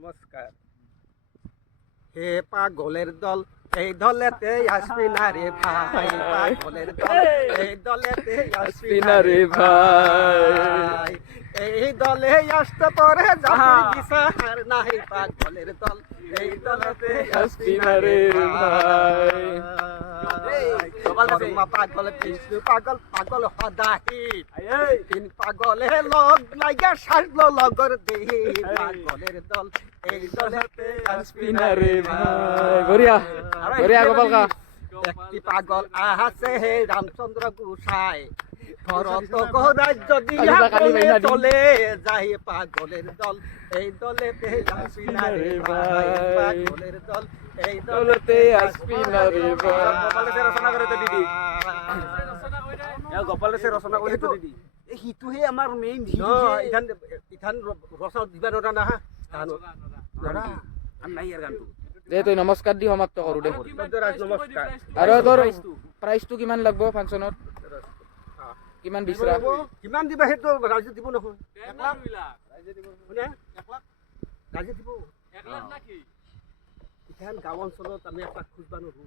নমস্কার। হে পাগলের দল, এই দলেতে আসবি না রে ভাই। পাগলের দল, এই দলেতে আসবি না রে ভাই। এই দলে আসতে পরে জাতির বিচার নাই। পাগলের দল, এই দলেতে আসবি না রে ভাই। পাগল বিষ্ণু পাগল, পাগল হদাহি তিন পাগলে লগ লাগা সাজলো লগর দেহি। পাগলের দল, এই দলেতে আসবি না রে ভাই। বড়িয়া বড়িয়া গোপাল কা একটি পাগল আছে হে রামচন্দ্র গোসাই। ভরত রাজ্য দিয়া চলে যাই। পাগলের দল, এই দলেতে আসবি না রে ভাই। পাগলের দল, এই দলেতে আসবি না রে ভাই। গোপালে রচনা করে তো দিদি, গোপালে রচনা করে তো দিদি। সিটোহে আমাৰ মেইন হিৰো ইথান ইথান ৰচনা দিবা নৰা না নৰা আৰু নাই ইয়াৰ গানটো দে তই নমস্কাৰ দি সমাপ্ত কৰো দে। নমস্কাৰ। আৰু তোৰ প্ৰাইচটো কিমান লাগব ফাংচনত? কিমান বিচৰা? কিমান দিবা সেইটো ৰাইজে দিব নহয়। 1 লাখ ৰাইজে দিব। হয়নে? 1 লাখ ৰাইজে দিব। 1 লাখ নাকি? ইথান গাঁও অঞ্চলত আমি এটা খুজবা নোৱাৰো।